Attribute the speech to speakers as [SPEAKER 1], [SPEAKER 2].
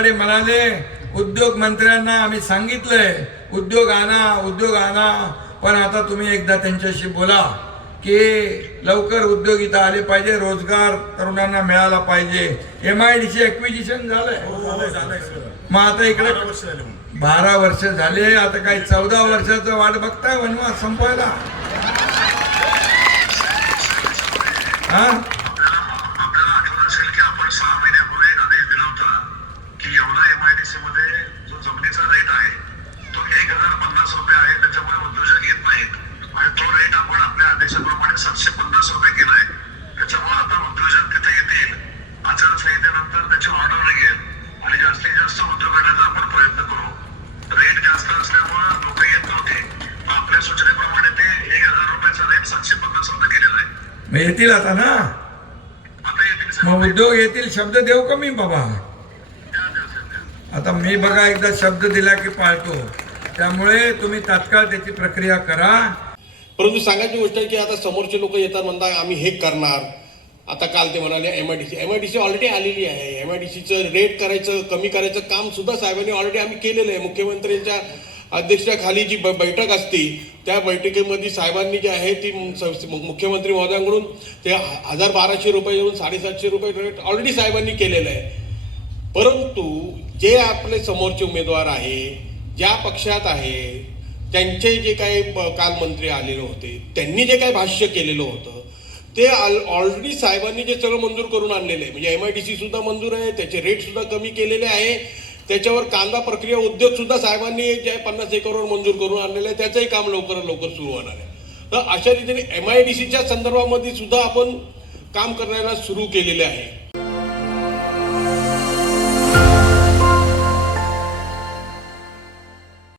[SPEAKER 1] खताडे म्हणाले उद्योग मंत्र्यांना आम्ही सांगितलंय उद्योग आणा उद्योग आणा. पण आता तुम्ही एकदा त्यांच्याशी बोला की लवकर उद्योग इथं आले पाहिजे रोजगार तरुणांना मिळाला पाहिजे. M I D C acquisition झालंय. मग आता इकडे बारा वर्ष झाले आता काही चौदा वर्षाचं वाट बघताय वनवास संपवायला. हा?
[SPEAKER 2] मध्ये जो जमिनीचा रेट आहे तो एक हजार पन्नास रुपये आहे त्याच्यामुळे उद्योजक येत नाहीत. आणि तो रेट आपण आपल्या आदेशाप्रमाणे सातशे पन्नास रुपये केलाय त्याच्यामुळे आता उद्योजक तिथे येतील आचारसंहितेनंतर त्याची ऑर्डर निघेल आणि जास्तीत जास्त उद्योग आणण्याचा आपण प्रयत्न करू. रेट जास्त असल्यामुळे लोक येत नव्हते. आपल्या सूचनेप्रमाणे ते एक हजार रुपयाचा रेट सातशे पन्नास रुपये केलेला आहे.
[SPEAKER 1] येतील आता ना. मग उद्योग येतील शब्द देऊ का मी बाबा. आता मी बघा एकदा शब्द दिला की पाळतो. त्यामुळे तुम्ही तात्काळ त्याची प्रक्रिया करा.
[SPEAKER 3] परंतु सांगायची गोष्ट आहे की आता समोरचे लोक येतात म्हणतात आम्ही हे करणार. आता काल ते म्हणाले M I D C M I D C already आलेली आहे. एम आय डी सीचं रेट करायचं कमी करायचं काम सुद्धा साहेबांनी ऑलरेडी आम्ही केलेलं आहे. मुख्यमंत्र्यांच्या अध्यक्षाखाली जी ब- बैठक असती त्या बैठकीमध्ये साहेबांनी जी आहे ती मुख्यमंत्री महोदयांकडून ते हजार बाराशे रुपये येऊन साडेसातशे रुपये रेट ऑलरेडी साहेबांनी केलेलं आहे. परंतु जे आपले समोरचे उमेदवार आहे ज्या पक्षात आहे त्यांचे जे काही काल मंत्री आलेले होते त्यांनी जे काही भाष्य केलेलं होतं ते ऑलरेडी साहेबांनी जे सगळं मंजूर करून आणलेलं आहे. म्हणजे एम आय डी सी सुद्धा मंजूर आहे त्याचे रेट सुद्धा कमी केलेले आहे त्याच्यावर कांदा प्रक्रिया उद्योग सुद्धा साहेबांनी जे पन्नास एकरवर मंजूर करून आणलेलं आहे त्याचंही काम लवकरात लवकर सुरू होणार आहे. तर अशा रीतीने एम आय डी सीच्या संदर्भामध्ये सुद्धा आपण काम करायला सुरू केलेले आहे.